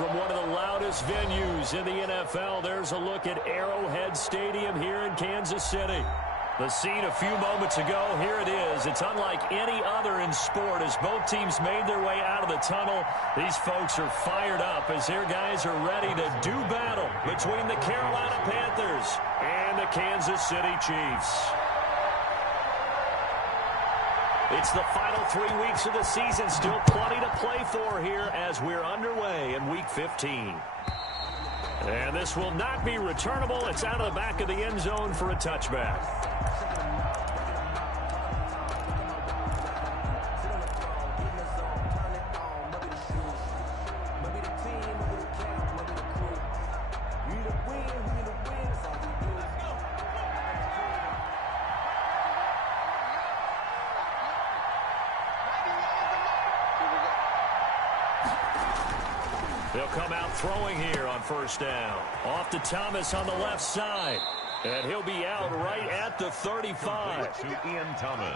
from one of the loudest venues in the NFL. There's a look at Arrowhead Stadium here in Kansas City. The scene a few moments ago, here it is. It's unlike any other in sport as both teams made their way out of the tunnel. These folks are fired up as their guys are ready to do battle between the Carolina Panthers and the Kansas City Chiefs. It's the final 3 weeks of the season. Still plenty to play for here as we're underway in Week 15. And this will not be returnable. It's out of the back of the end zone for a touchback. They'll come out throwing here on first down. Off to Thomas on the left side. And he'll be out right at the 35.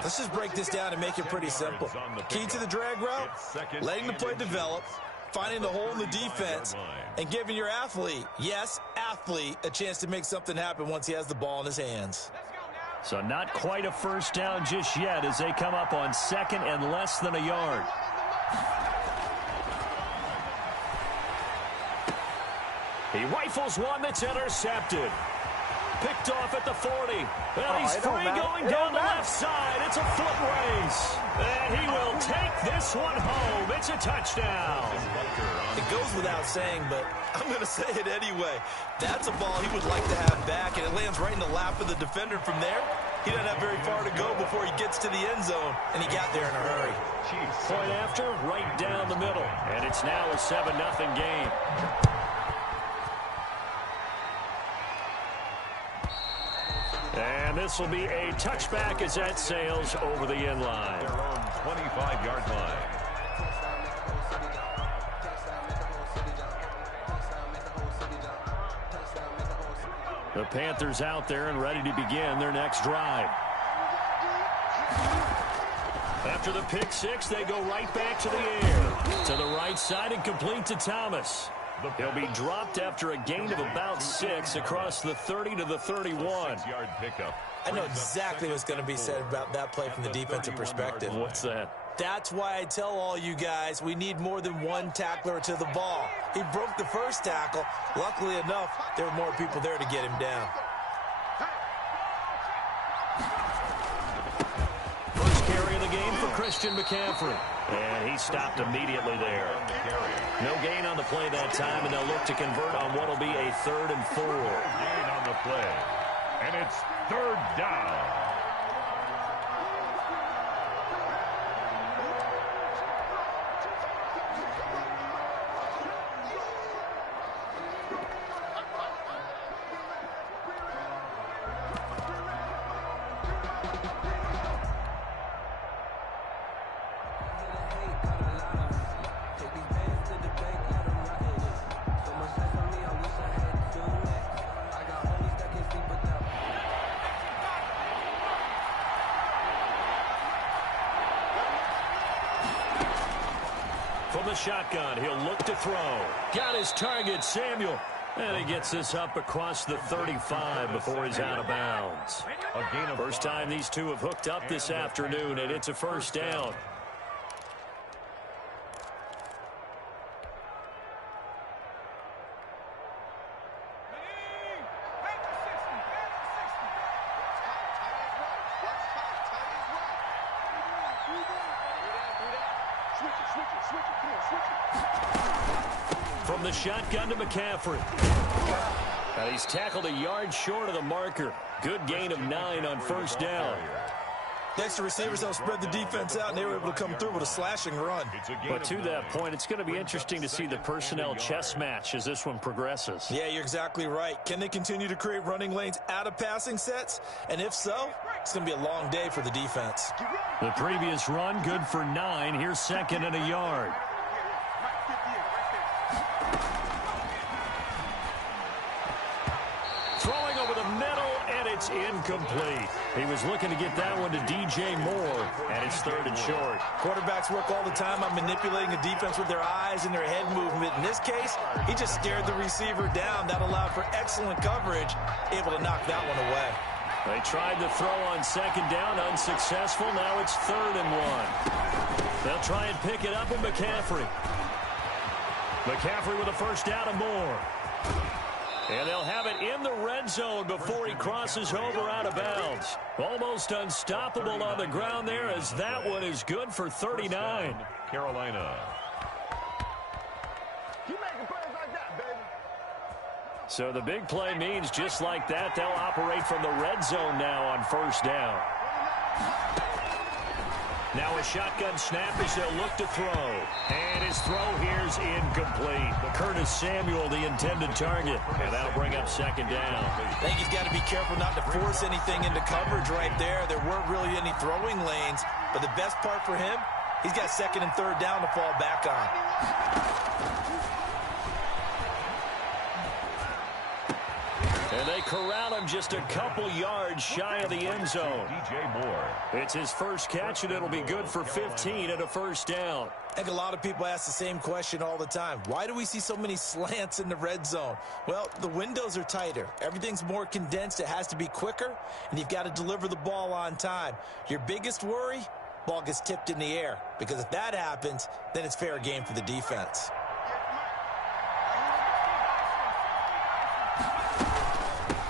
Let's just break this down and make it pretty simple. Key to the drag route, letting the play develop, finding the hole in the defense, and giving your athlete, yes, athlete, a chance to make something happen once he has the ball in his hands. So not quite a first down just yet as they come up on second and less than a yard. He rifles one that's intercepted. Picked off at the 40. Well, he's free going down the left side. It's a foot race. And he will take this one home. It's a touchdown. It goes without saying, but I'm going to say it anyway. That's a ball he would like to have back, and it lands right in the lap of the defender from there. He doesn't have very far to go before he gets to the end zone, and he got there in a hurry. Point after, right down the middle. And it's now a 7-0 game. And this will be a touchback as that sails over the end line. Their own 25-yard line. The Panthers out there and ready to begin their next drive. After the pick six, they go right back to the air. To the right side and complete to Thomas. He'll be dropped after a gain of about 6 across the 30 to the 31. I know exactly what's going to be said about that play from the defensive perspective. What's that? That's why I tell all you guys we need more than one tackler to the ball. He broke the first tackle. Luckily enough, there were more people there to get him down. First carry of the game for Christian McCaffrey. And he stopped immediately there. No gain on the play that time, and they'll look to convert on what will be a 3rd and 4. Gain on the play. And it's 3rd down. From the shotgun, he'll look to throw. Got his target, Samuel. And he gets this up across the 35 before he's out of bounds. First time these two have hooked up this afternoon, and it's a first down. From the shotgun to McCaffrey. Now he's tackled a yard short of the marker. Good gain of 9 on first down. Next, the receivers helped spread the defense out, and they were able to come through with a slashing run. But to that point, it's going to be interesting to see the personnel chess match as this one progresses. Yeah, you're exactly right. Can they continue to create running lanes out of passing sets? And if so, it's going to be a long day for the defense. The previous run, good for 9. Here's 2nd and a yard. It's incomplete. He was looking to get that one to DJ Moore, and it's 3rd and short. Quarterbacks work all the time on manipulating a defense with their eyes and their head movement. In this case, he just stared the receiver down. That allowed for excellent coverage, able to knock that one away. They tried to throw on 2nd down, unsuccessful. Now it's 3rd and 1. They'll try and pick it up with McCaffrey. McCaffrey with a first down and more. And they'll have it in the red zone before he crosses over out of bounds. Almost unstoppable on the ground there, as that one is good for 39. Carolina. So the big play means just like that, they'll operate from the red zone now on 1st down. Now a shotgun snap as they'll look to throw. And his throw here's incomplete. Curtis Samuel, the intended target. And that'll bring up 2nd down. I think he's got to be careful not to force anything into coverage right there. There weren't really any throwing lanes. But the best part for him, he's got 2nd and 3rd down to fall back on. And they corral him just a couple yards shy of the end zone. DJ Moore. It's his first catch, and it'll be good for 15 and a 1st down. I think a lot of people ask the same question all the time. Why do we see so many slants in the red zone? Well, the windows are tighter. Everything's more condensed. It has to be quicker, and you've got to deliver the ball on time. Your biggest worry, ball gets tipped in the air, because if that happens, then it's fair game for the defense.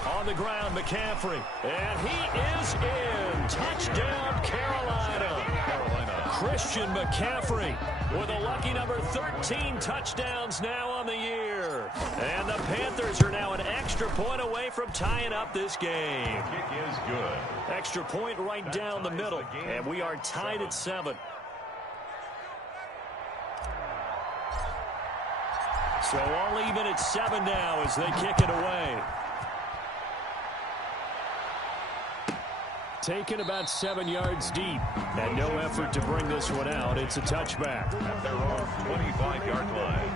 On the ground, McCaffrey. And he is in. Touchdown, Carolina. Christian McCaffrey with a lucky number 13 touchdowns now on the year. And the Panthers are now an extra point away from tying up this game. The kick is good. Extra point right down the middle. And we are tied at 7. So all even at 7 now as they kick it away. Taken about 7 yards deep, and no effort to bring this one out. It's a touchback. At their own 25-yard line.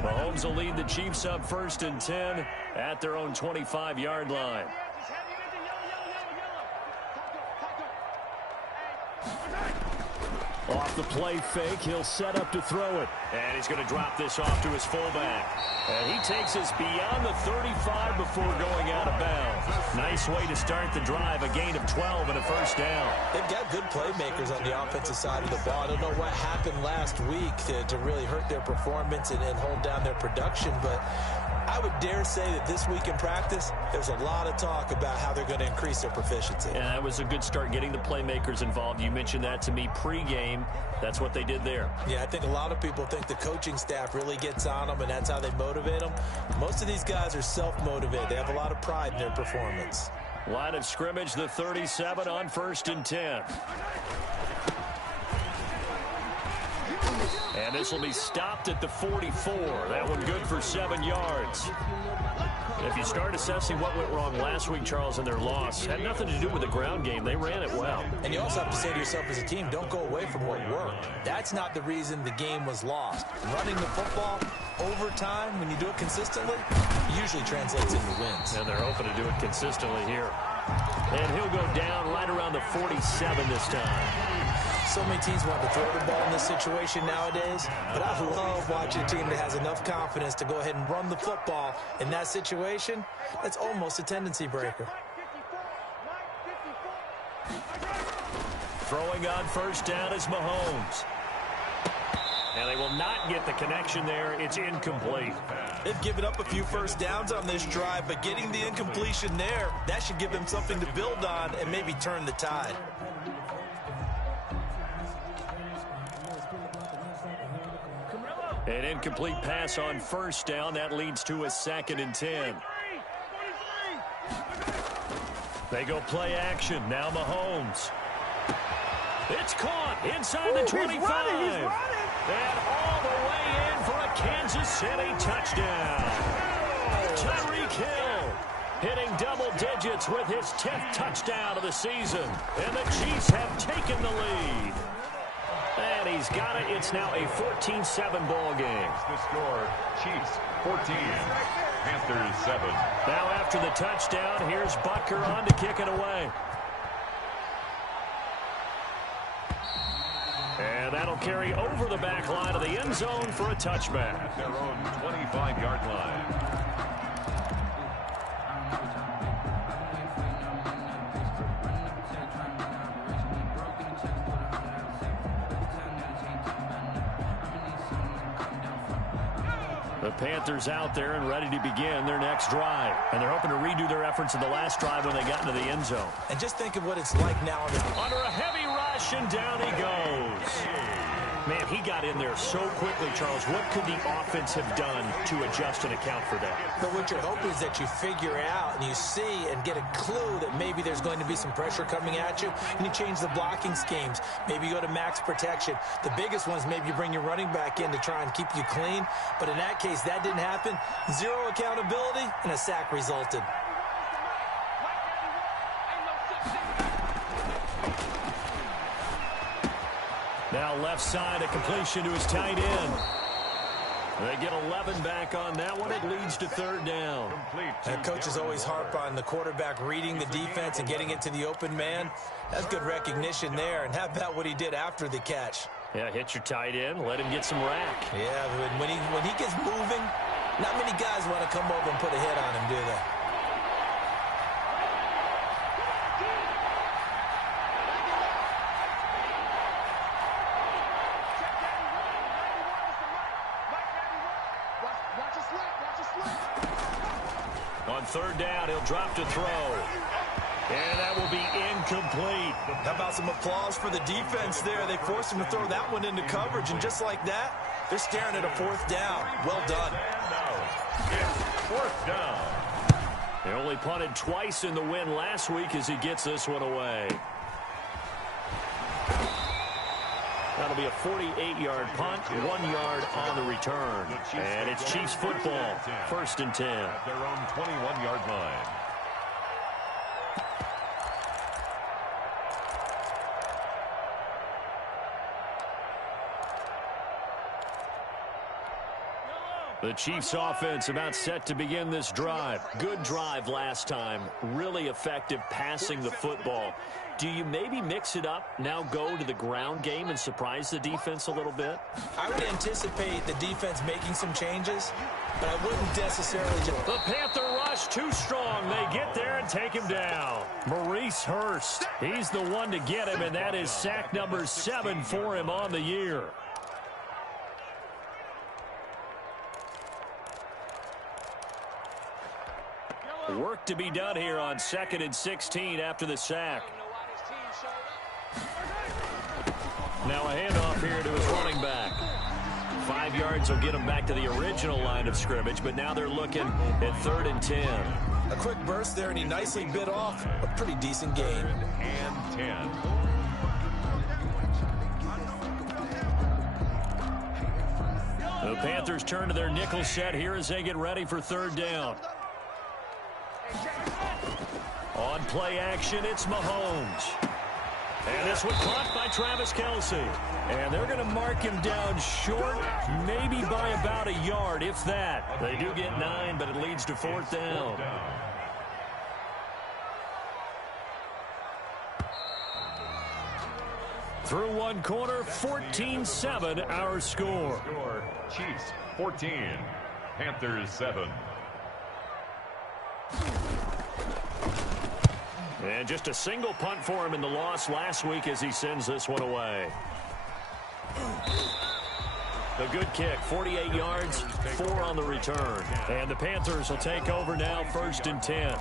Mahomes will lead the Chiefs up 1st and 10 at their own 25-yard line. Off the play fake, he'll set up to throw it. And he's going to drop this off to his fullback. And he takes us beyond the 35 before going out of bounds. Nice way to start the drive, a gain of 12 and a 1st down. They've got good playmakers on the offensive side of the ball. I don't know what happened last week to really hurt their performance and hold down their production, but I would dare say that this week in practice, there's a lot of talk about how they're going to increase their proficiency. Yeah, that was a good start, getting the playmakers involved. You mentioned that to me pregame. That's what they did there. Yeah, I think a lot of people think the coaching staff really gets on them, and that's how they motivate them. Most of these guys are self-motivated. They have a lot of pride in their performance. Line of scrimmage, the 37 on 1st and 10. And this will be stopped at the 44. That one good for 7 yards. If you start assessing what went wrong last week, Charles, in their loss, had nothing to do with the ground game. They ran it well. And you also have to say to yourself as a team, don't go away from what worked. That's not the reason the game was lost. Running the football over time, when you do it consistently, usually translates into wins. And they're hoping to do it consistently here. And he'll go down right around the 47 this time. So many teams want to throw the ball in this situation nowadays, but I love watching a team that has enough confidence to go ahead and run the football. In that situation, that's almost a tendency breaker. Throwing on 1st down is Mahomes. And they will not get the connection there. It's incomplete. They've given up a few 1st downs on this drive, but getting the incompletion there, that should give them something to build on and maybe turn the tide. An incomplete pass on 1st down. That leads to a 2nd and 10. They go play action. Now Mahomes. It's caught inside the 25. He's running. And all the way in for a Kansas City touchdown. Tyreek Hill hitting double digits with his 10th touchdown of the season. And the Chiefs have taken the lead. And he's got it. It's now a 14-7 ball game. The score, Chiefs 14, Panthers 7. Now after the touchdown, here's Butker on to kick it away. And that'll carry over the back line of the end zone for a touchback. At their own 25-yard line. The Panthers out there and ready to begin their next drive. And they're hoping to redo their efforts in the last drive when they got into the end zone. And just think of what it's like now. Under a heavy rush, and down he goes. Man, he got in there so quickly, Charles. What could the offense have done to adjust and account for that? But what you're hoping is that you figure out and you see and get a clue that maybe there's going to be some pressure coming at you, and you change the blocking schemes. Maybe you go to max protection. The biggest one is maybe you bring your running back in to try and keep you clean. But in that case, that didn't happen. Zero accountability, and a sack resulted. Now left side, a completion to his tight end. They get 11 back on that one. It leads to third down. And coaches always harp on the quarterback reading the defense and getting it to the open man. That's good recognition there. And how about what he did after the catch? Yeah, hit your tight end, let him get some rack. Yeah, when he gets moving, not many guys want to come over and put a hit on him, do they? On third down, he'll drop to throw. And that will be incomplete. How about some applause for the defense there? They forced him to throw that one into coverage, and just like that, they're staring at a fourth down. Well done. It's fourth down. They only punted twice in the win last week as he gets this one away. That'll be a 48-yard punt, 1 yard on the return. And it's Chiefs football, 1st and 10. At their own 21-yard line. The Chiefs offense about set to begin this drive. Good drive last time. Really effective passing the football. Do you maybe mix it up, now go to the ground game and surprise the defense a little bit? I would anticipate the defense making some changes, but I wouldn't necessarily just... The Panther rush too strong. They get there and take him down. Maurice Hurst, he's the one to get him, and that is sack number 7 for him on the year. Work to be done here on 2nd and 16 after the sack. Now a handoff here to his running back. 5 yards will get him back to the original line of scrimmage, but now they're looking at 3rd and 10. A quick burst there, and he nicely bit off a pretty decent gain. 3rd and 10. The Panthers turn to their nickel set here as they get ready for 3rd down. On play action, it's Mahomes. And this one caught by Travis Kelce. And they're going to mark him down short, maybe by about a yard, if that. They do get 9, but it leads to 4th down. Through one quarter, 14-7 our score. Chiefs 14, Panthers 7. And just a single punt for him in the loss last week as he sends this one away. A good kick, 48 yards, 4 on the return. And the Panthers will take over now, 1st and 10.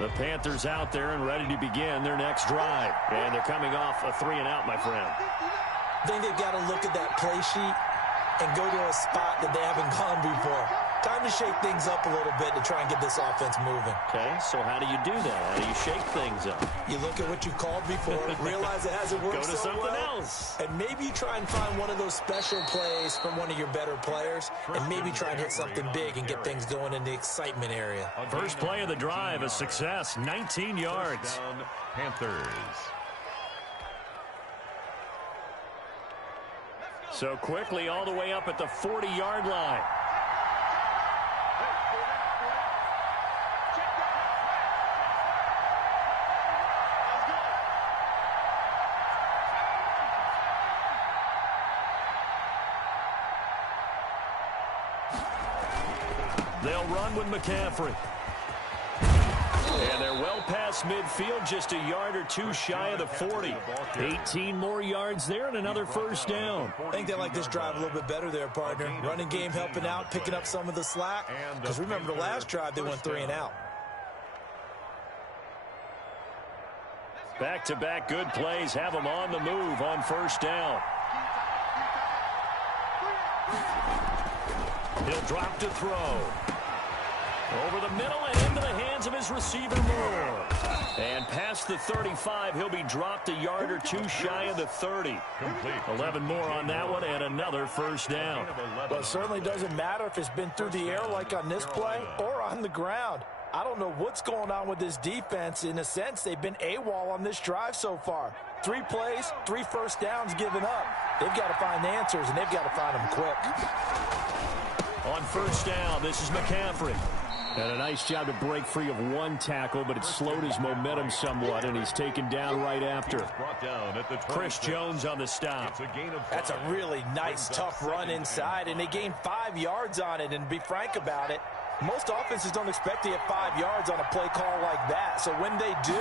The Panthers out there and ready to begin their next drive. And they're coming off a 3-and-out, my friend. I think they've got to look at that play sheet and go to a spot that they haven't gone before. Time to shake things up a little bit to try and get this offense moving. Okay, so how do you do that? How do you shake things up? You look at what you called before, realize it hasn't worked Go to so something well, else. and maybe you try and find one of those special plays from one of your better players, and maybe try and hit something big and get things going in the excitement area. First play of the drive, a success, 19 yards. Panthers. So quickly all the way up at the 40-yard line. They'll run with McCaffrey. And they're well past midfield, just a yard or two shy of the 40. 18 more yards there and another first down. I think they like this drive a little bit better there, partner. Running game helping out, picking up some of the slack. Because remember the last drive, they went 3 and out. Back-to-back good plays have them on the move on first down. He'll drop to throw. Over the middle and into the hands of his receiver Moore. And past the 35, he'll be dropped a yard or two shy of the 30. 11 more on that one and another first down. Well, it certainly doesn't matter if it's been through the air like on this play or on the ground. I don't know what's going on with this defense. In a sense, they've been AWOL on this drive so far. 3 plays, 3 first downs given up. They've got to find answers, and they've got to find them quick. On first down, this is McCaffrey. And a nice job to break free of one tackle, but it slowed his momentum somewhat, and he's taken down right after. Chris Jones on the stop. That's a really nice, tough run inside, and they gained 5 yards on it. And to be frank about it, most offenses don't expect to get 5 yards on a play call like that. So when they do,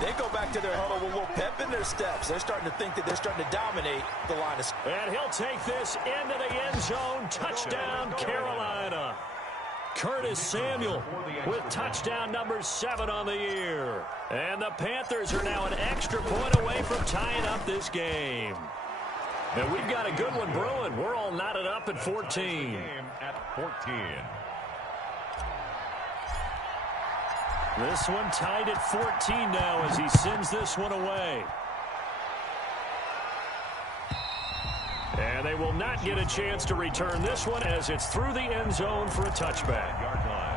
they go back to their huddle with a little pep in their steps. They're starting to think that they're starting to dominate the line of scrimmage. And he'll take this into the end zone. Touchdown, Carolina. Curtis Samuel with touchdown number 7 on the year. And the Panthers are now an extra point away from tying up this game. And we've got a good one brewing. We're all knotted up at 14. At 14. This one tied at 14 now as he sends this one away. And they will not get a chance to return this one as it's through the end zone for a touchback. Yard line.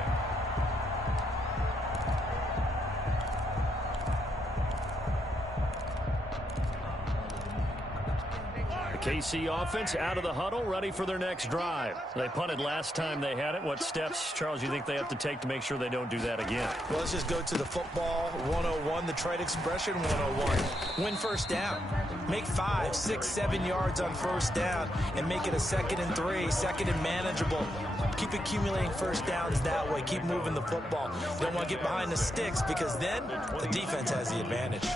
KC offense out of the huddle, ready for their next drive. They punted last time they had it. What steps, Charles, you think they have to take to make sure they don't do that again? Well, let's just go to the football 101, the trade expression 101. Win first down. Make 5, 6, 7 yards on first down and make it a 2nd and 3, 2nd and manageable. Keep accumulating first downs that way. Keep moving the football. You don't want to get behind the sticks because then the defense has the advantage.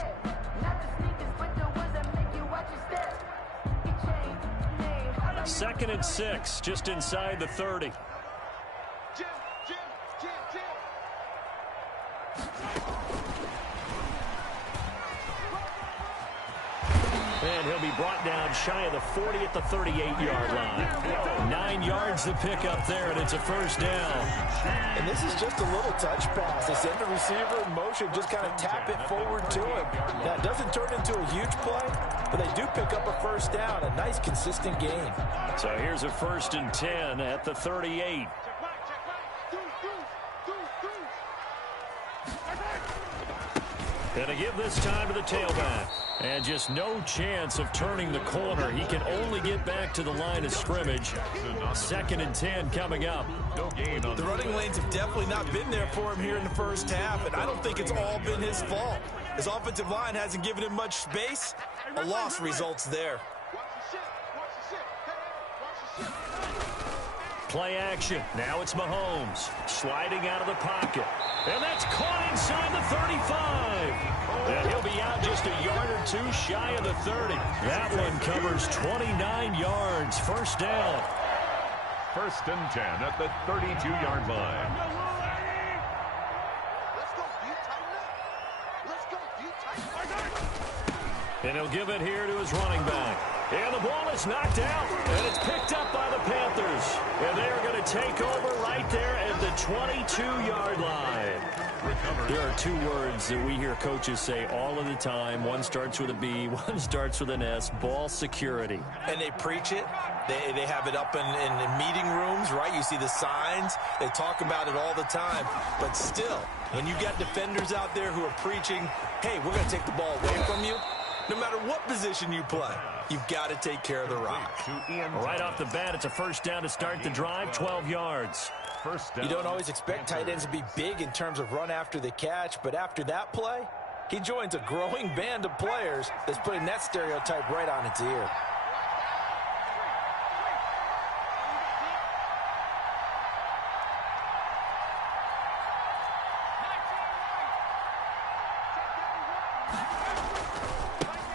2nd and 6, just inside the 30. And he'll be brought down shy of the 40 at the 38-yard line. 9 yards to pick up there, and it's a first down. And this is just a little touch pass. They send the receiver in motion, just kind of tap it forward to him. Now, it doesn't turn into a huge play, but they do pick up a first down, a nice, consistent gain. So here's a 1st and 10 at the 38. And to give this time to the tailback. And just no chance of turning the corner. He can only get back to the line of scrimmage. 2nd and 10 coming up. The running lanes have definitely not been there for him here in the first half, and I don't think it's all been his fault. His offensive line hasn't given him much space. A loss results there. Play action. Now it's Mahomes sliding out of the pocket. And that's caught inside the 35. And he'll be out just a yard or two shy of the 30. That one covers 29 yards. First down. 1st and 10 at the 32-yard line. And he'll give it here to his running back. And the ball is knocked out, and it's picked up by the Panthers. And they are going to take over right 22-yard line. There are two words that we hear coaches say all of the time. One starts with a B, one starts with an S, ball security. And they preach it. They have it up in meeting rooms, right? You see the signs. They talk about it all the time. But still, when you got defenders out there who are preaching, hey, we're going to take the ball away from you, no matter what position you play, you've got to take care of the rock. Right off the bat, it's a first down to start the drive, 12 yards. You don't always expect tight ends to be big in terms of run after the catch, but after that play, he joins a growing band of players that's putting that stereotype right on its ear.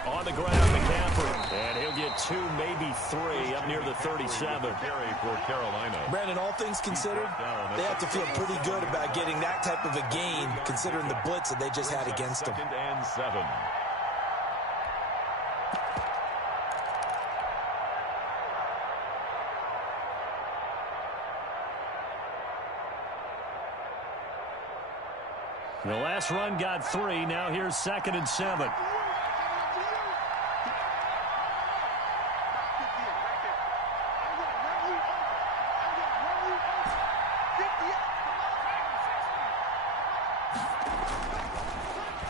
On the ground, McCaffrey. And he'll get 2, maybe 3 up near the 37. For Carolina. Brandon, all things considered, they have to feel pretty good about getting that type of a gain, considering the blitz that they just had against them. 2nd and 7. The last run got 3. Now here's 2nd and 7.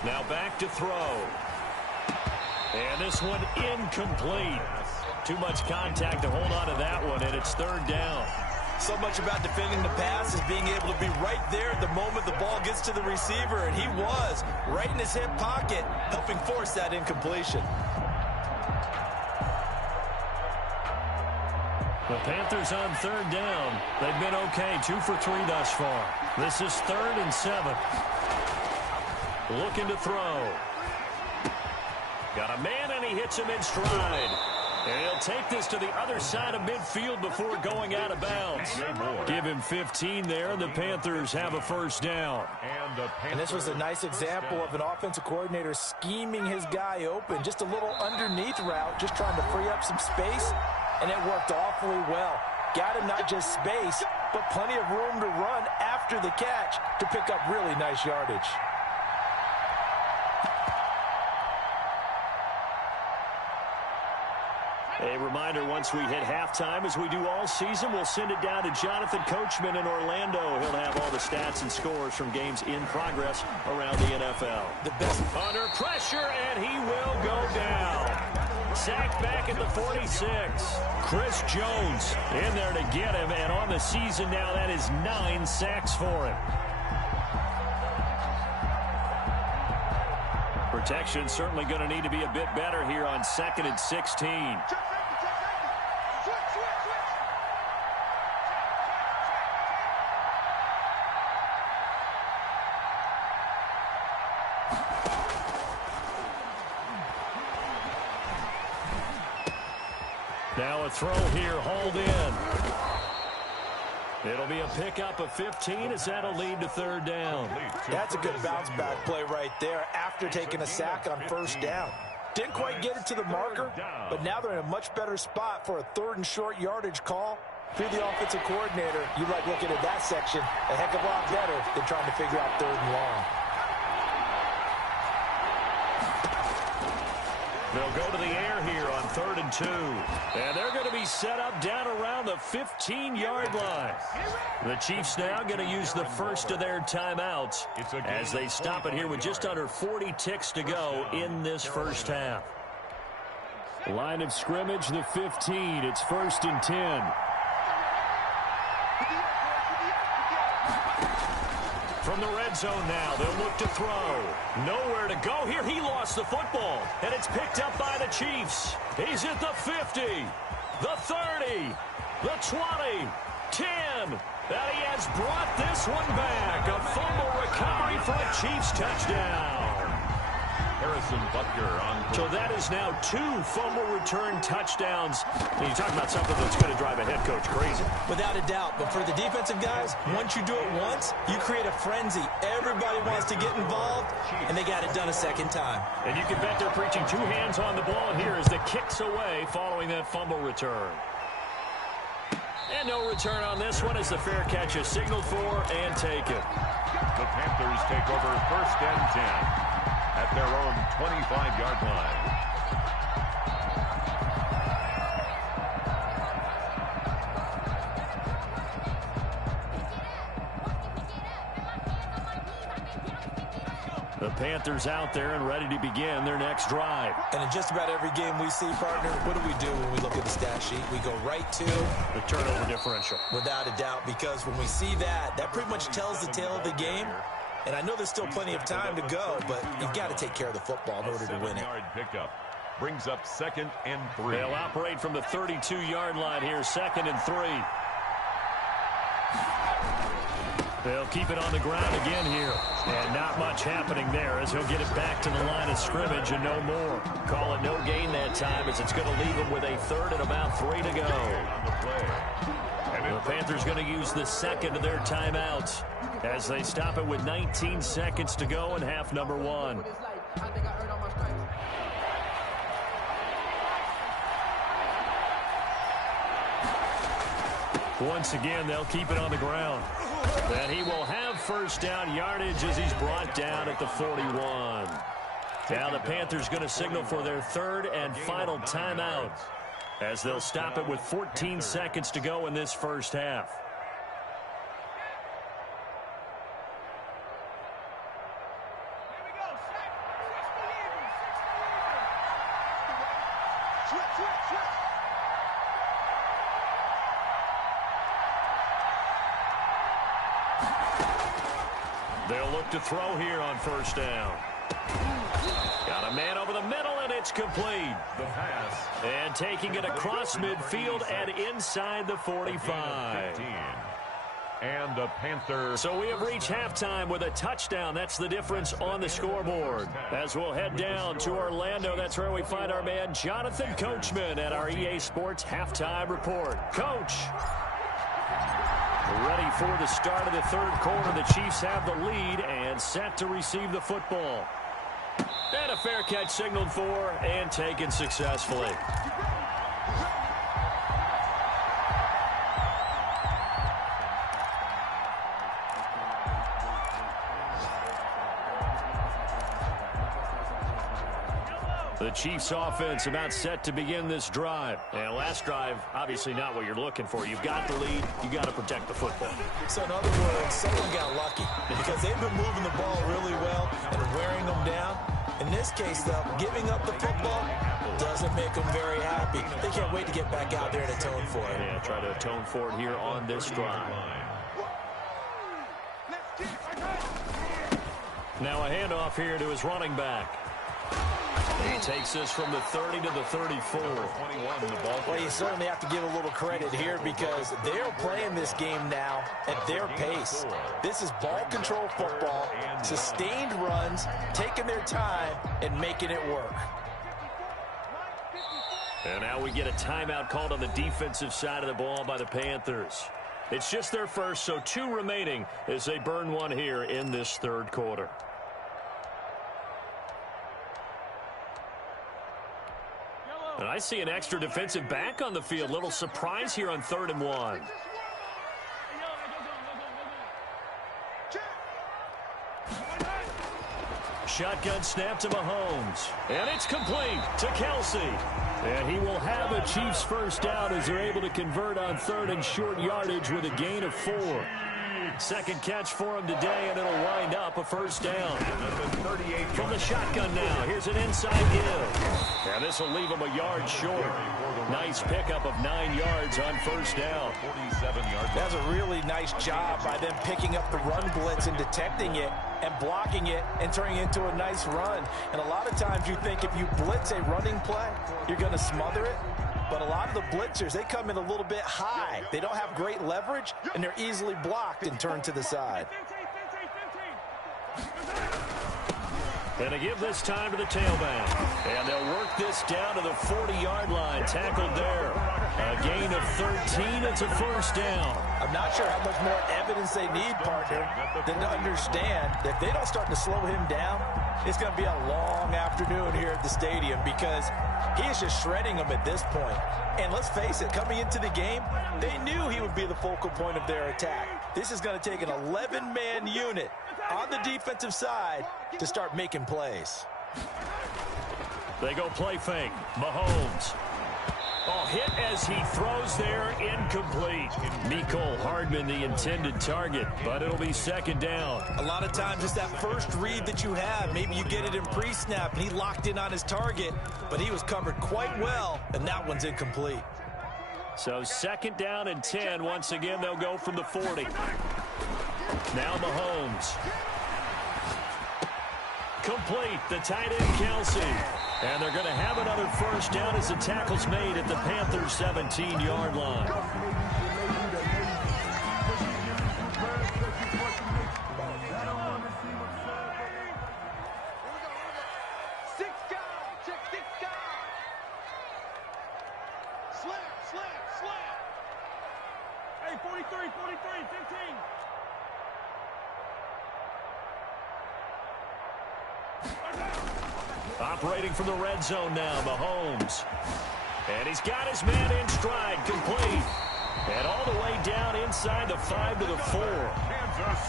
Now back to throw. And this one incomplete. Too much contact to hold on to that one, and it's 3rd down. So much about defending the pass is being able to be right there at the moment the ball gets to the receiver, and he was right in his hip pocket, helping force that incompletion. The Panthers on 3rd down. They've been okay, 2 for 3 thus far. This is 3rd and 7. Looking to throw. Got a man, and he hits him in stride. And he'll take this to the other side of midfield before going out of bounds. Give him 15 there, and the Panthers have a first down. And this was a nice example of an offensive coordinator scheming his guy open. Just a little underneath route, just trying to free up some space, and it worked awfully well. Got him not just space, but plenty of room to run after the catch to pick up really nice yardage. A reminder, once we hit halftime, as we do all season, we'll send it down to Jonathan Coachman in Orlando. He'll have all the stats and scores from games in progress around the NFL. The best under pressure, and he will go down. Sacked back at the 46. Chris Jones in there to get him, and on the season now, that is 9 sacks for him. Protection certainly going to need to be a bit better here on 2nd and 16. Now a throw here, hold in. It'll be a pickup of 15 as that'll lead to 3rd down. That's a good bounce-back play right there after taking a sack on 1st down. Didn't quite get it to the marker, but now they're in a much better spot for a 3rd and short yardage call. If you're the offensive coordinator, you like looking at that section a heck of a lot better than trying to figure out 3rd and long. They'll go to the air here on 3rd and 2. And they're going to be set up down around the 15-yard line. The Chiefs now going to use the first of their timeouts as they stop it here with just under 40 ticks to go in this first half. Line of scrimmage, the 15. It's 1st and 10. From the red zone now, they'll look to throw. Nowhere to go here. He lost the football, and it's picked up by the Chiefs. He's at the 50, the 30, the 20, 10. That he has brought this one back. A fumble recovery for a Chiefs touchdown. Harrison Butker on. So that is now 2 fumble return touchdowns. And you talk about something that's going to drive a head coach crazy. Without a doubt. But for the defensive guys, once you do it once, you create a frenzy. Everybody wants to get involved, and they got it done a second time. And you can bet they're preaching 2 hands on the ball here as the kicks away following that fumble return. And no return on this one as the fair catch is signaled for and taken. The Panthers take over 1st and 10 at their own 25-yard line. The Panthers out there and ready to begin their next drive. And in just about every game we see, partner, what do we do when we look at the stat sheet? We go right to the turnover differential. Without a doubt, because when we see that, that pretty much tells the tale of the game. And I know there's still plenty of time to go, but you've got to take care of the football in order to win it. Pickup brings up 2nd and 3. They'll operate from the 32-yard line here, 2nd and 3. They'll keep it on the ground again here. And not much happening there as he'll get it back to the line of scrimmage and no more. Call it no gain that time as it's going to leave him with a 3rd and about 3 to go. The Panthers going to use the 2nd of their timeouts as they stop it with 19 seconds to go in half number 1. Once again, they'll keep it on the ground. And he will have 1st down yardage as he's brought down at the 41. Now the Panthers going to signal for their 3rd and final timeout as they'll stop it with 14 seconds to go in this first half. They'll look to throw here on 1st down. Got a man over the middle, and it's complete. The pass. And taking it across midfield and inside the 45. And the Panthers. So we have reached halftime with a touchdown. That's the difference on the scoreboard. As we'll head down to Orlando, that's where we find our man Jonathan Coachman at our EA Sports Halftime Report. Coach. Ready for the start of the 3rd quarter. The Chiefs have the lead and set to receive the football. And a fair catch signaled for and taken successfully. The Chiefs offense about set to begin this drive. And last drive, obviously not what you're looking for. You've got the lead. You've got to protect the football. So in other words, someone got lucky because they've been moving the ball really well and wearing them down. In this case, though, giving up the football doesn't make them very happy. They can't wait to get back out there and atone for it. Yeah, try to atone for it here on this drive. Now a handoff here to his running back. He takes this from the 30 to the 34. Well, you certainly have to give a little credit here because they're playing this game now at their pace. This is ball control football, sustained runs, taking their time, and making it work. And now we get a timeout called on the defensive side of the ball by the Panthers. It's just their first, so 2 remaining as they burn one here in this 3rd quarter. And I see an extra defensive back on the field. Little surprise here on 3rd and 1. Shotgun snap to Mahomes. And it's complete to Kelsey. And he will have a Chiefs 1st down as they're able to convert on 3rd and short yardage with a gain of 4. 2nd catch for him today, and it'll wind up a 1st down. From the shotgun now, here's an inside give. And this will leave him a yard short. Nice pickup of 9 yards on 1st down. That's a really nice job by them picking up the run blitz and detecting it and blocking it and turning it into a nice run. And a lot of times you think if you blitz a running play, you're going to smother it. But a lot of the blitzers, they come in a little bit high. They don't have great leverage, and they're easily blocked and turned to the side. And to give this time to the tailback. And they'll work this down to the 40-yard line. Tackled there. A gain of 13. It's a first down. I'm not sure how much more evidence they need, partner, than to understand that if they don't start to slow him down, it's going to be a long afternoon here at the stadium because he is just shredding them at this point. And let's face it, coming into the game, they knew he would be the focal point of their attack. This is going to take an 11-man unit on the defensive side to start making plays. They go play fake. Mahomes. Oh, hit as he throws there, incomplete. Mecole Hardman, the intended target, but it'll be second down. A lot of times it's that first read that you have. Maybe you get it in pre-snap, and he locked in on his target, but he was covered quite well, and that one's incomplete. So second down and 10. Once again, they'll go from the 40. Now Mahomes. Complete, the tight end Kelsey. And they're going to have another first down as the tackle's made at the Panthers' 17-yard line. Hey, 43, 15. Operating from the red zone now, Mahomes. And he's got his man in stride, complete. And all the way down inside the 5 to the 4.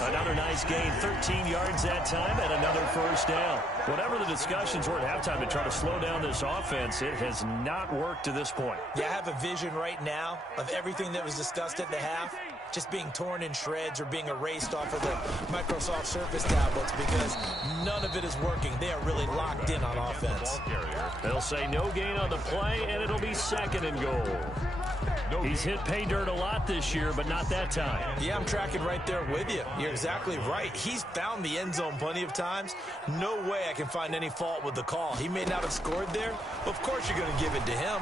Another nice gain, 13 yards that time, and another first down. Whatever the discussions were at halftime to try to slow down this offense, it has not worked to this point. Yeah, I have a vision right now of everything that was discussed at the half just being torn in shreds or being erased off of the Microsoft Surface tablets because none of it is working. They are really locked in on offense. They'll say no gain on the play, and it'll be second and goal. He's hit pay dirt a lot this year, but not that time. Yeah, I'm tracking right there with you. You're exactly right. He's found the end zone plenty of times. No way I can find any fault with the call. He may not have scored there. Of course you're going to give it to him.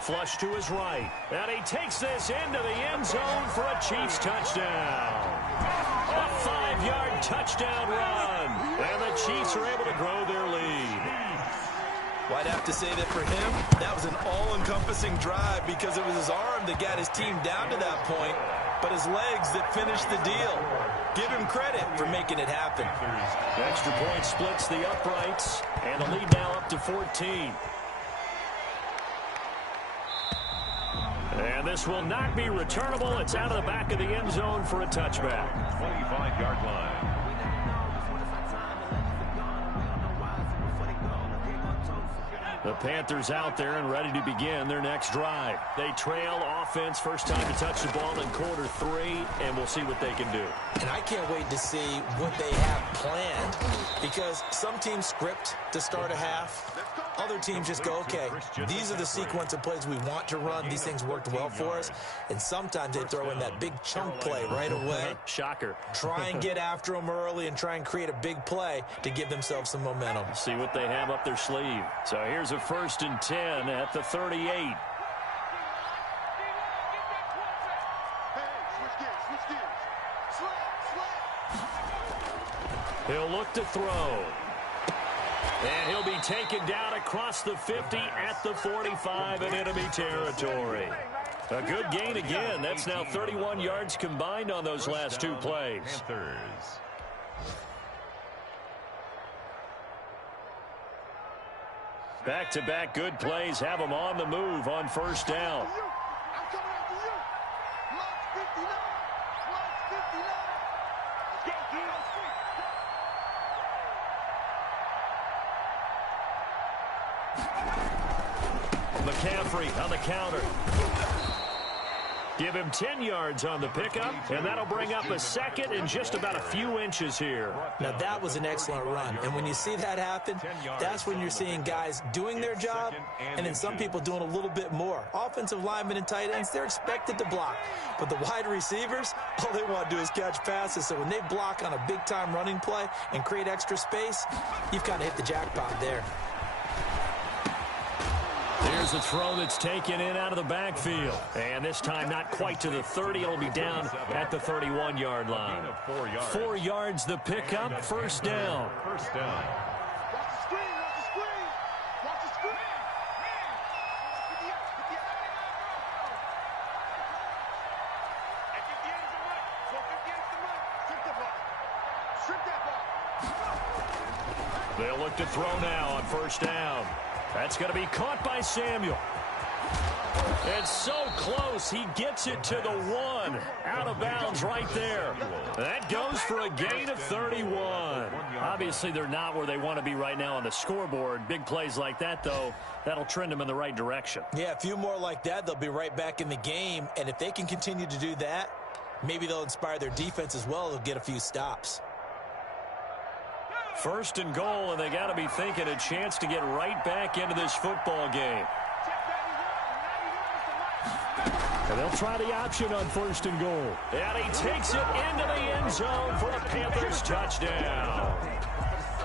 Flush to his right. And he takes this into the end zone for a Chiefs touchdown. A 5-yard touchdown run. And the Chiefs are able to grow their lead. Well, I'd have to say that for him, that was an all-encompassing drive because it was his arm that got his team down to that point, but his legs that finished the deal. Give him credit for making it happen. The extra point splits the uprights, and the lead now up to 14. And this will not be returnable. It's out of the back of the end zone for a touchback. 25-yard line. The Panthers out there and ready to begin their next drive. They trail offense, first time to touch the ball in quarter 3, and we'll see what they can do. And I can't wait to see what they have planned because some teams script to start a half. Other teams just go, okay, these are the sequence of plays we want to run. These things worked well for us. And sometimes they throw in that big chunk play right away. Shocker. Try and get after them early and try and create a big play to give themselves some momentum. See what they have up their sleeve. So here's a 1st and 10 at the 38. He'll look to throw. And he'll be taken down across the 50 at the 45 in enemy territory. A good gain again. That's now 31 yards combined on those last 2 plays. Panthers. Back-to-back good plays have them on the move on first down. McCaffrey on the counter. Give him 10 yards on the pickup, and that'll bring up a second and just about a few inches here. Now, that was an excellent run. And when you see that happen, that's when you're seeing guys doing their job and then some people doing a little bit more. Offensive linemen and tight ends, they're expected to block. But the wide receivers, all they want to do is catch passes. So when they block on a big-time running play and create extra space, you've kind of hit the jackpot there. Here's a throw that's taken in out of the backfield. And this time not quite to the 30. It'll be down at the 31-yard line. 4 yards the pickup, first down. First down. They'll look to throw now on first down. That's going to be caught by Samuel. It's so close. He gets it to the 1. Out of bounds right there. That goes for a gain of 31. Obviously, they're not where they want to be right now on the scoreboard. Big plays like that, though, that'll trend them in the right direction. Yeah, a few more like that, they'll be right back in the game. And if they can continue to do that, maybe they'll inspire their defense as well. They'll get a few stops. First and goal, and they got to be thinking a chance to get right back into this football game. And they'll try the option on first and goal. And he takes it into the end zone for a Panthers touchdown.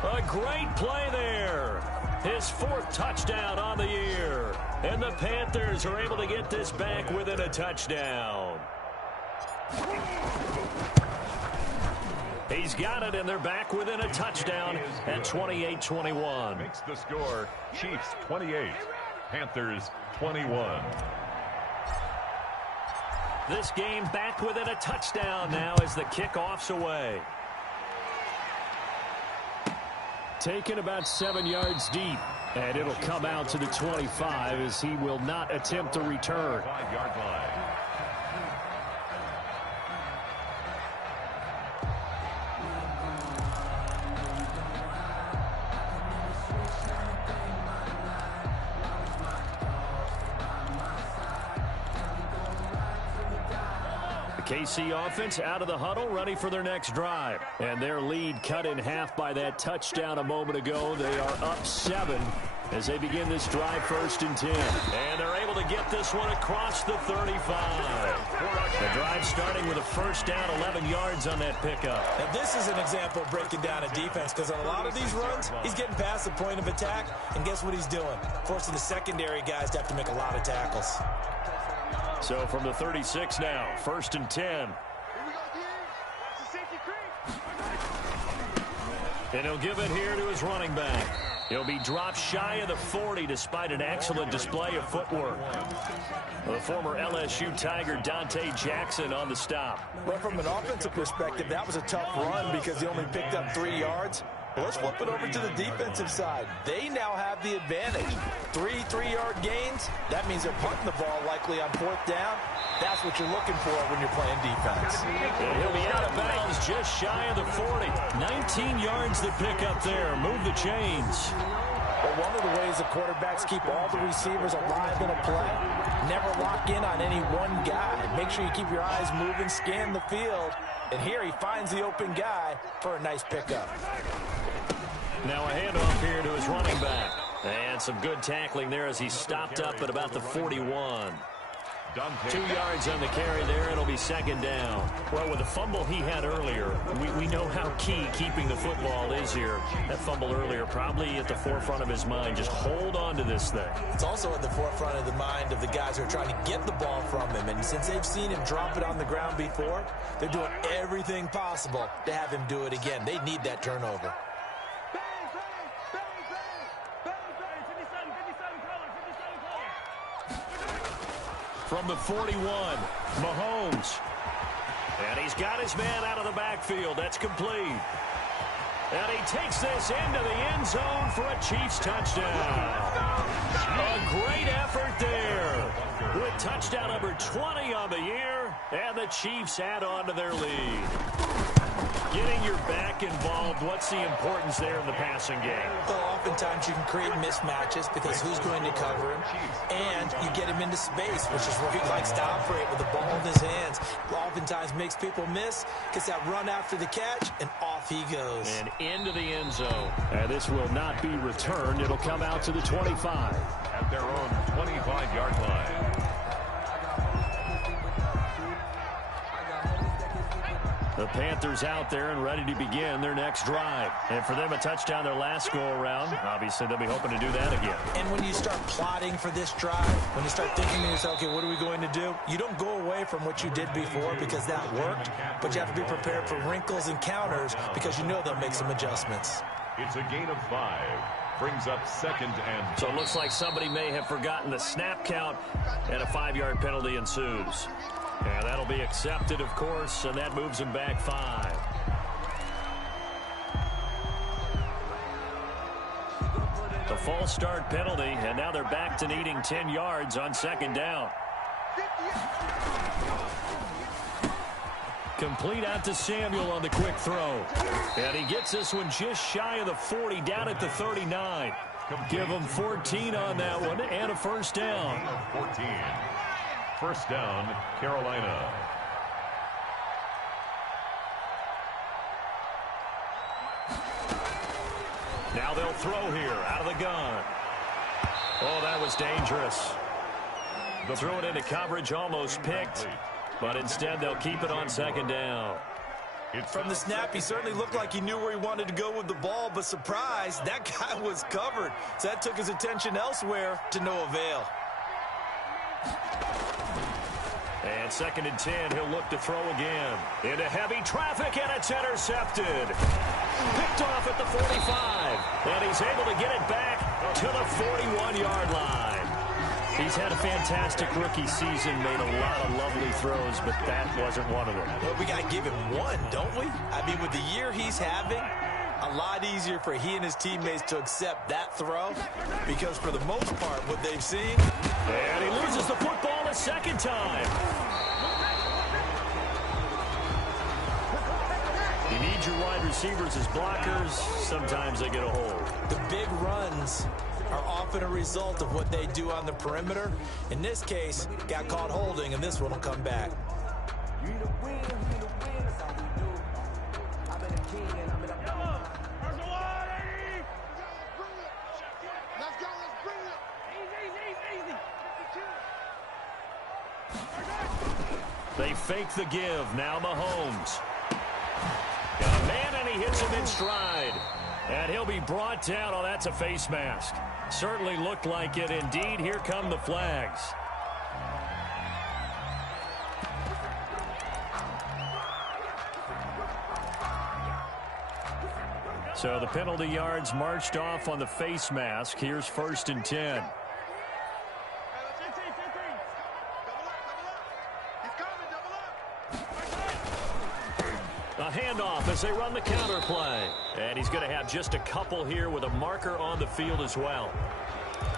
A great play there. His 4th touchdown on the year. And the Panthers are able to get this back within a touchdown. He's got it, and they're back within a touchdown at 28-21. Makes the score Chiefs 28, Panthers 21. This game back within a touchdown now as the kickoff's away. Taken about 7 yards deep, and it'll come out to the 25 as he will not attempt to return. 5-yard line. KC offense out of the huddle, ready for their next drive. And their lead cut in half by that touchdown a moment ago. They are up 7 as they begin this drive, 1st and 10. And they're able to get this one across the 35. The drive starting with a first down, 11 yards on that pickup. Now, this is an example of breaking down a defense because on a lot of these runs, he's getting past the point of attack, and guess what he's doing? Forcing the secondary guys to have to make a lot of tackles. So from the 36 now, 1st and 10. And he'll give it here to his running back. He'll be dropped shy of the 40 despite an excellent display of footwork. The former LSU Tiger Dante Jackson on the stop. Well, from an offensive perspective, that was a tough run because he only picked up 3 yards. Well, let's flip it over to the defensive side. They now have the advantage. 3 3-yard gains. That means they're punting the ball likely on 4th down. That's what you're looking for when you're playing defense. And he'll be out of bounds just shy of the 40. 19 yards to pick up there. Move the chains. Well, one of the ways the quarterbacks keep all the receivers alive in a play, never lock in on any one guy. Make sure you keep your eyes moving, scan the field. And here he finds the open guy for a nice pickup. Now a handoff here to his running back. And some good tackling there as he stopped up at about the 41. 2 yards on the carry there. It'll be 2nd down. Well, with the fumble he had earlier, we know how key keeping the football is here. That fumble earlier probably at the forefront of his mind. Just hold on to this thing. It's also at the forefront of the mind of the guys who are trying to get the ball from him. And since they've seen him drop it on the ground before, they're doing everything possible to have him do it again. They need that turnover. From the 41, Mahomes. And he's got his man out of the backfield. That's complete. And he takes this into the end zone for a Chiefs touchdown. A great effort there. With touchdown number 20 on the year, and the Chiefs add on to their lead. Getting your back involved, what's the importance there in the passing game? Well, oftentimes you can create mismatches because who's going to cover him, and you get him into space, which is where he likes to operate with the ball in his hands. Oftentimes makes people miss, gets that run after the catch, and off he goes. And into the end zone. And this will not be returned. It'll come out to the 25. At their own 25-yard line. The Panthers out there and ready to begin their next drive. And for them, a touchdown their last go-around. Obviously, they'll be hoping to do that again. And when you start plotting for this drive, when you start thinking to yourself, okay, what are we going to do? You don't go away from what you did before because that worked, but you have to be prepared for wrinkles and counters because you know they'll make some adjustments. It's a gain of 5. Brings up 2nd and... So it looks like somebody may have forgotten the snap count, and a 5-yard penalty ensues. And that'll be accepted, of course, and that moves him back 5. The false start penalty, and now they're back to needing 10 yards on second down. Complete out to Samuel on the quick throw. And he gets this one just shy of the 40, down at the 39. Give him 14 on that one and a first down. 14. First down, Carolina. Now they'll throw here out of the gun. Oh, that was dangerous. Threw it into coverage, almost picked. But instead, they'll keep it on second down. From the snap, he certainly looked like he knew where he wanted to go with the ball, but surprise, that guy was covered. So that took his attention elsewhere to no avail. And second and 10, he'll look to throw again. Into heavy traffic, and it's intercepted. Picked off at the 45. And he's able to get it back to the 41-yard line. He's had a fantastic rookie season, made a lot of lovely throws, but that wasn't one of them. Well, we got to give him one, don't we? I mean, with the year he's having, a lot easier for he and his teammates to accept that throw, because for the most part, what they've seen... And he loses the football a second time. You need your wide receivers as blockers. Sometimes they get a hold. The big runs are often a result of what they do on the perimeter. In this case, got caught holding, and this one will come back. They fake the give. Now Mahomes. Got a man, and he hits him in stride. And he'll be brought down. Oh, that's a face mask. Certainly looked like it. Indeed, here come the flags. So the penalty yards marched off on the face mask. Here's first and 10. A handoff as they run the counter play. And he's going to have just a couple here with a marker on the field as well.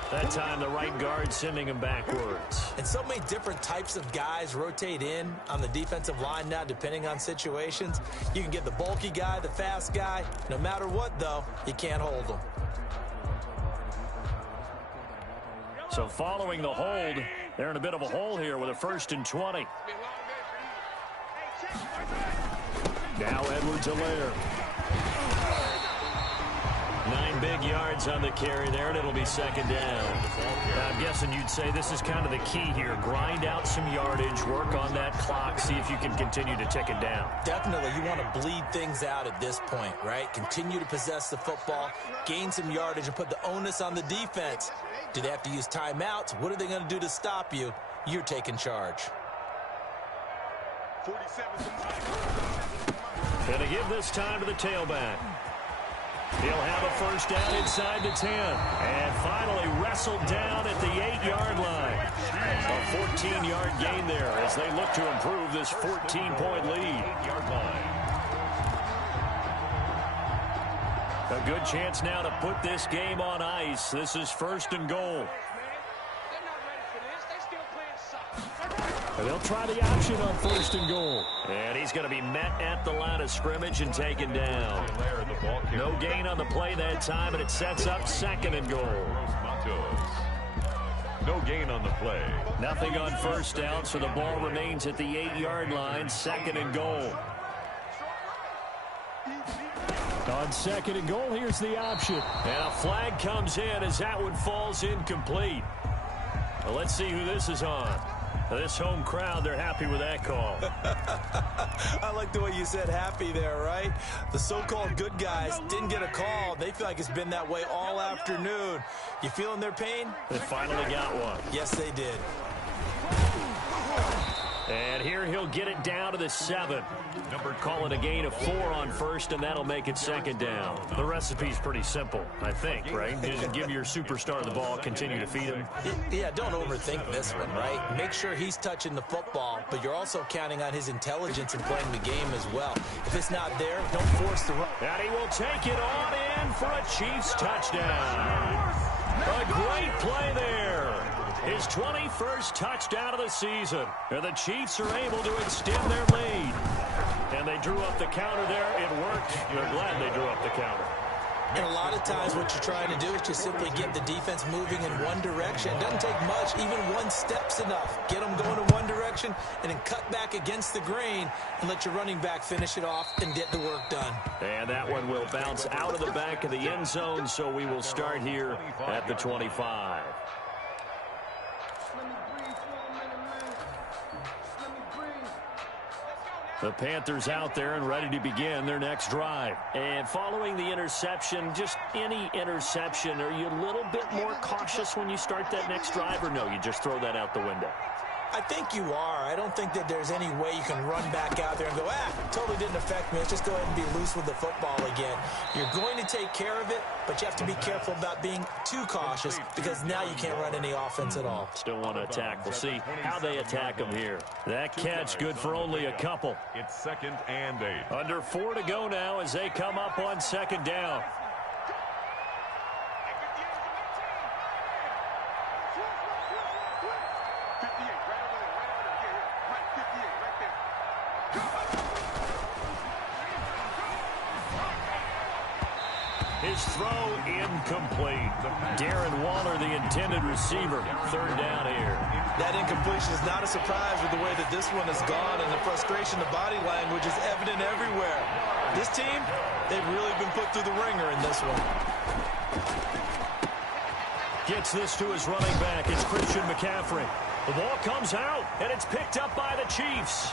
That time the right guard sending him backwards. And so many different types of guys rotate in on the defensive line now, depending on situations. You can get the bulky guy, the fast guy. No matter what, though, you can't hold them. So following the hold, they're in a bit of a hole here with a first and 20. Now Edwards-Helaire. 9 big yards on the carry there, and it'll be second down. I'm guessing you'd say this is kind of the key here. Grind out some yardage, work on that clock, see if you can continue to tick it down. Definitely, you want to bleed things out at this point, right? Continue to possess the football, gain some yardage, and put the onus on the defense. Do they have to use timeouts? What are they going to do to stop you? You're taking charge. Going to give this time to the tailback. He'll have a first down inside the 10. And finally wrestled down at the 8-yard line. A 14-yard gain there as they look to improve this 14-point lead. A good chance now to put this game on ice. This is first and goal. And they'll try the option on first and goal. And he's going to be met at the line of scrimmage and taken down. No gain on the play that time, and it sets up second and goal. No gain on the play. Nothing on first down, so the ball remains at the 8-yard line, second and goal. On second and goal, here's the option. And a flag comes in as that one falls incomplete. Well, let's see who this is on. This home crowd, they're happy with that call. I like the way you said happy there, right? The so-called good guys didn't get a call. They feel like it's been that way all afternoon. You feeling their pain? They finally got one. Yes, they did. And here he'll get it down to the 7. Call it a gain of 4 on first, and that'll make it second down. The recipe's pretty simple, I think, right? Just give your superstar the ball, continue to feed him. Yeah, don't overthink this one, right? Make sure he's touching the football, but you're also counting on his intelligence in playing the game as well. If it's not there, don't force the run. And he will take it on in for a Chiefs touchdown. A great play there. His 21st touchdown of the season. And the Chiefs are able to extend their lead. And they drew up the counter there. It worked. They're glad they drew up the counter. And a lot of times what you're trying to do is just simply get the defense moving in one direction. It doesn't take much. Even one step's enough. Get them going in one direction and then cut back against the grain and let your running back finish it off and get the work done. And that one will bounce out of the back of the end zone, so we will start here at the 25. The Panthers out there and ready to begin their next drive. And following the interception, just any interception, are you a little bit more cautious when you start that next drive, or no, you just throw that out the window? I think you are. I don't think that there's any way you can run back out there and go, totally didn't affect me. Let's just go ahead and be loose with the football again. You're going to take care of it, but you have to be careful about being too cautious because now you can't run any offense at all. Still want to attack. We'll see how they attack them here. That catch good for only a couple. It's 2nd and 8. Under 4 to go now as they come up on 2nd down. His throw incomplete. Darren Waller, the intended receiver. 3rd down here. That incompletion is not a surprise with the way that this one has gone, and the frustration, the body language is evident everywhere. This team, they've really been put through the ringer in this one. Gets this to his running back. It's Christian McCaffrey. The ball comes out, and it's picked up by the Chiefs.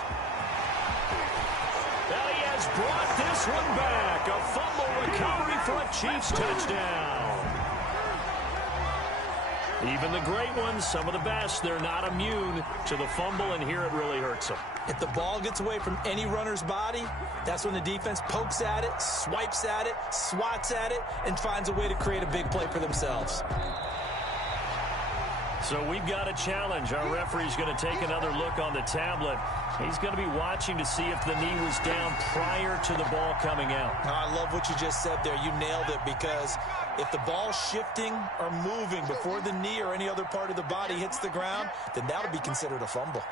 Now he has brought this one back. A fumble recovery for a Chiefs touchdown. Even the great ones, some of the best, they're not immune to the fumble, and here it really hurts them. If the ball gets away from any runner's body, that's when the defense pokes at it, swipes at it, swats at it, and finds a way to create a big play for themselves. So we've got a challenge. Our referee's going to take another look on the tablet. He's going to be watching to see if the knee was down prior to the ball coming out. I love what you just said there. You nailed it, because if the ball's shifting or moving before the knee or any other part of the body hits the ground, then that'll be considered a fumble.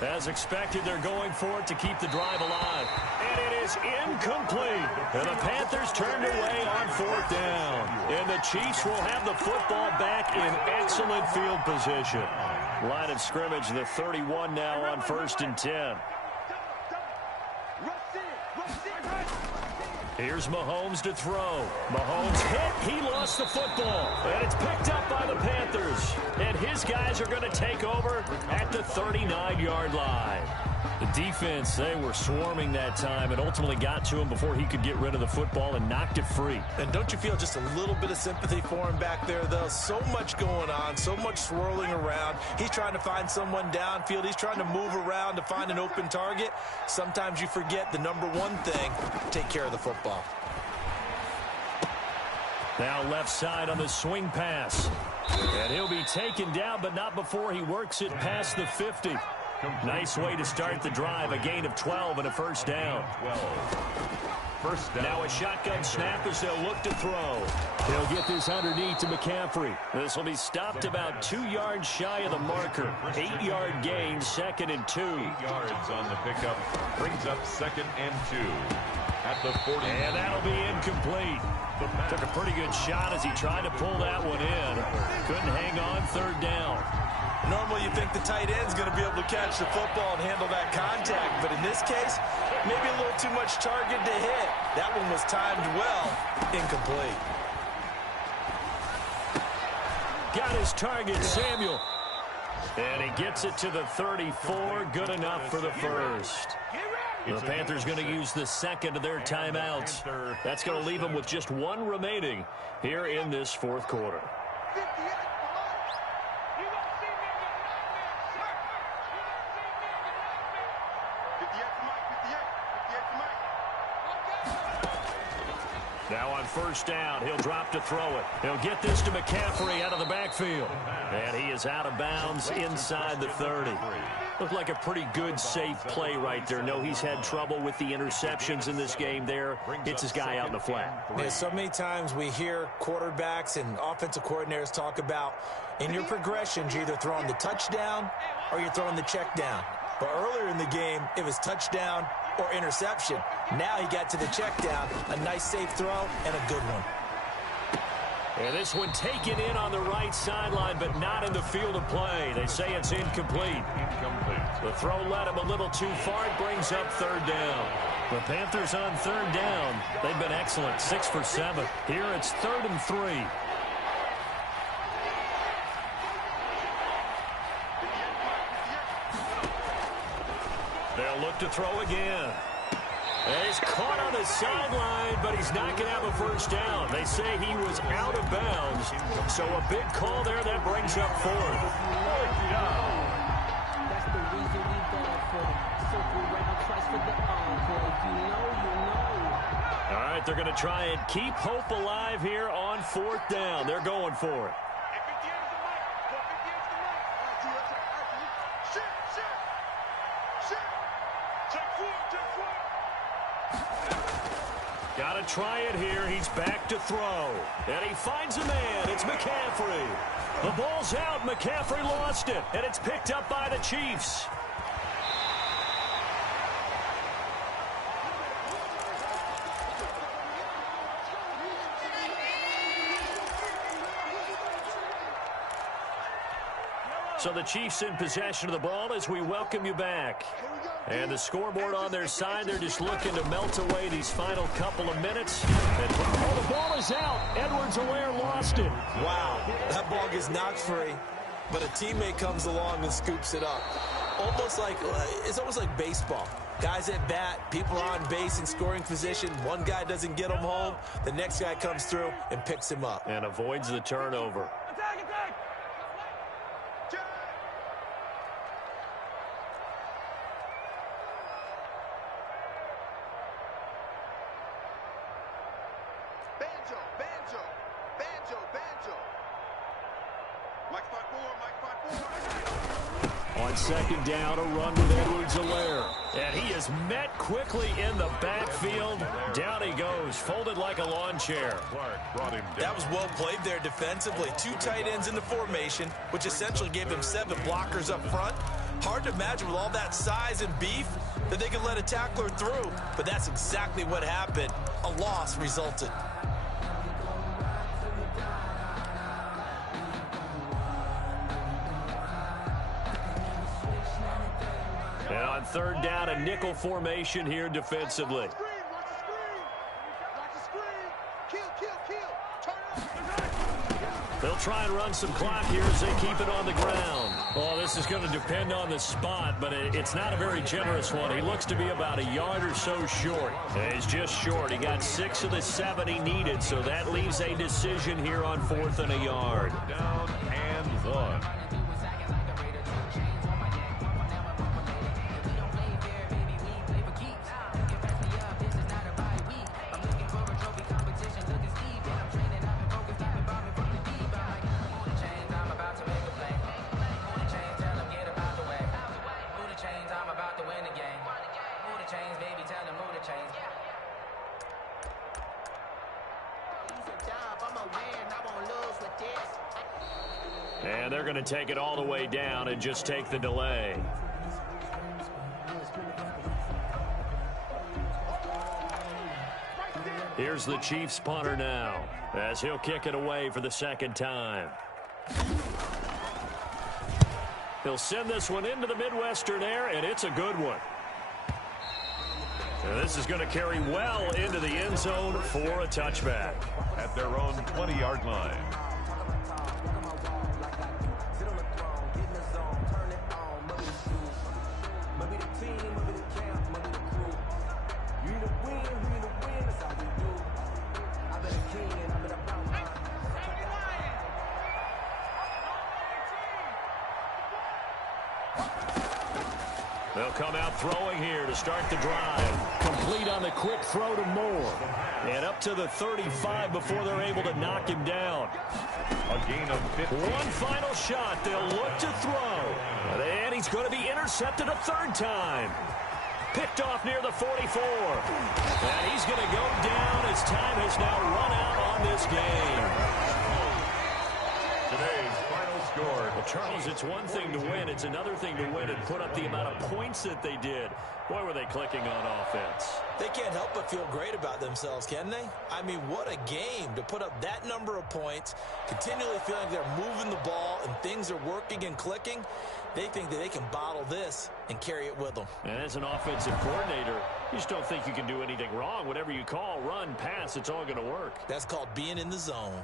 As expected, they're going for it to keep the drive alive. And it is incomplete. And the Panthers turned away on 4th down. And the Chiefs will have the football back in excellent field position. Line of scrimmage, the 31 now on 1st and 10. Here's Mahomes to throw. Mahomes hit. He lost the football. And it's picked up by the Panthers. And his guys are going to take over at the 39-yard line. The defense, they were swarming that time and ultimately got to him before he could get rid of the football and knocked it free. And don't you feel just a little bit of sympathy for him back there, though? So much going on, so much swirling around. He's trying to find someone downfield. He's trying to move around to find an open target. Sometimes you forget the number one thing, take care of the football. Now left side on the swing pass. And he'll be taken down, but not before he works it past the 50. Nice way to start the drive. A gain of 12 and a 1st down. First down. Now a shotgun snap as they'll look to throw. He'll get this underneath to McCaffrey. This will be stopped about 2 yards shy of the marker. 8-yard gain, 2nd and 2. 8 yards on the pickup. Brings up 2nd and 2. At the 40. And that'll be incomplete. Took a pretty good shot as he tried to pull that one in. Couldn't hang on 3rd down. Normally you think the tight end's going to be able to catch the football and handle that contact, but in this case, maybe a little too much target to hit. That one was timed well, incomplete. Got his target, Samuel. And he gets it to the 34, good enough for the 1st. The Panthers going to use the 2nd of their timeouts. That's going to leave them with just 1 remaining here in this 4th quarter. Now on first down, he'll drop to throw it. He'll get this to McCaffrey out of the backfield. And he is out of bounds inside the 30. Looked like a pretty good, safe play right there. No, he's had trouble with the interceptions in this game there. Hits his guy out in the flat. Yeah, so many times we hear quarterbacks and offensive coordinators talk about in your progressions, you're either throwing the touchdown or you're throwing the check down. But earlier in the game, it was touchdown or interception. Now he got to the check down, a nice safe throw, and a good one. And this one taken in on the right sideline, but not in the field of play. They say it's incomplete. The throw led him a little too far. It brings up third down. The Panthers on third down. They've been excellent, 6 for 7. Here it's 3rd and 3. They'll look to throw again. And he's caught on the sideline, but he's not going to have a first down. They say he was out of bounds. So a big call there that brings up 4th. That's the reason we bad for it. Circle round twice for the encore. If you know, you know. All right, they're going to try and keep hope alive here on 4th down. They're going for it. Got to try it here. He's back to throw. And he finds a man. It's McCaffrey. The ball's out. McCaffrey lost it. And it's picked up by the Chiefs. So the Chiefs in possession of the ball as we welcome you back. And the scoreboard on their side, they're just looking to melt away these final couple of minutes. And the ball is out. Edwards-Helaire lost it. Wow, that ball gets knocked free, but a teammate comes along and scoops it up. It's almost like baseball. Guys at bat, people are on base in scoring position. One guy doesn't get him home. The next guy comes through and picks him up. And avoids the turnover. Attack, attack! On second down, a run with Edwards-Helaire. And he is met quickly in the backfield. Down he goes, folded like a lawn chair. That was well played there defensively. 2 tight ends in the formation, which essentially gave him 7 blockers up front. Hard to imagine with all that size and beef that they could let a tackler through. But that's exactly what happened. A loss resulted. And on third down, a nickel formation here defensively. They'll try and run some clock here as they keep it on the ground. Oh, this is going to depend on the spot, but it's not a very generous one. He looks to be about a yard or so short. And he's just short. He got 6 of the 7 he needed, so that leaves a decision here on 4th and a yard. Down and 1. And they're going to take it all the way down and just take the delay. Here's the Chiefs punter now as he'll kick it away for the second time. He'll send this one into the Midwestern air, and it's a good one. And this is going to carry well into the end zone for a touchback. At their own 20-yard line. They'll come out throwing here to start the drive. Complete on the quick throw to Moore. And up to the 35 before they're able to knock him down. A gain of 15. One final shot. They'll look to throw. And he's going to be intercepted a third time. Picked off near the 44. And he's going to go down as time has now run out on this game. Today's final score. Well, Charles, it's one thing to win. It's another thing to win and put up the amount of points that they did. Boy, were they clicking on offense. They can't help but feel great about themselves, can they? I mean, what a game to put up that number of points, continually feeling like they're moving the ball and things are working and clicking. They think that they can bottle this and carry it with them. And as an offensive coordinator, you just don't think you can do anything wrong. Whatever you call, run, pass, it's all going to work. That's called being in the zone.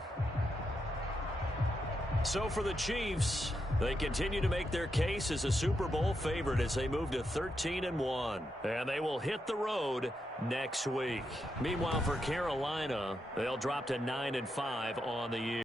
So for the Chiefs, they continue to make their case as a Super Bowl favorite as they move to 13-1. And they will hit the road next week. Meanwhile, for Carolina, they'll drop to 9-5 on the year.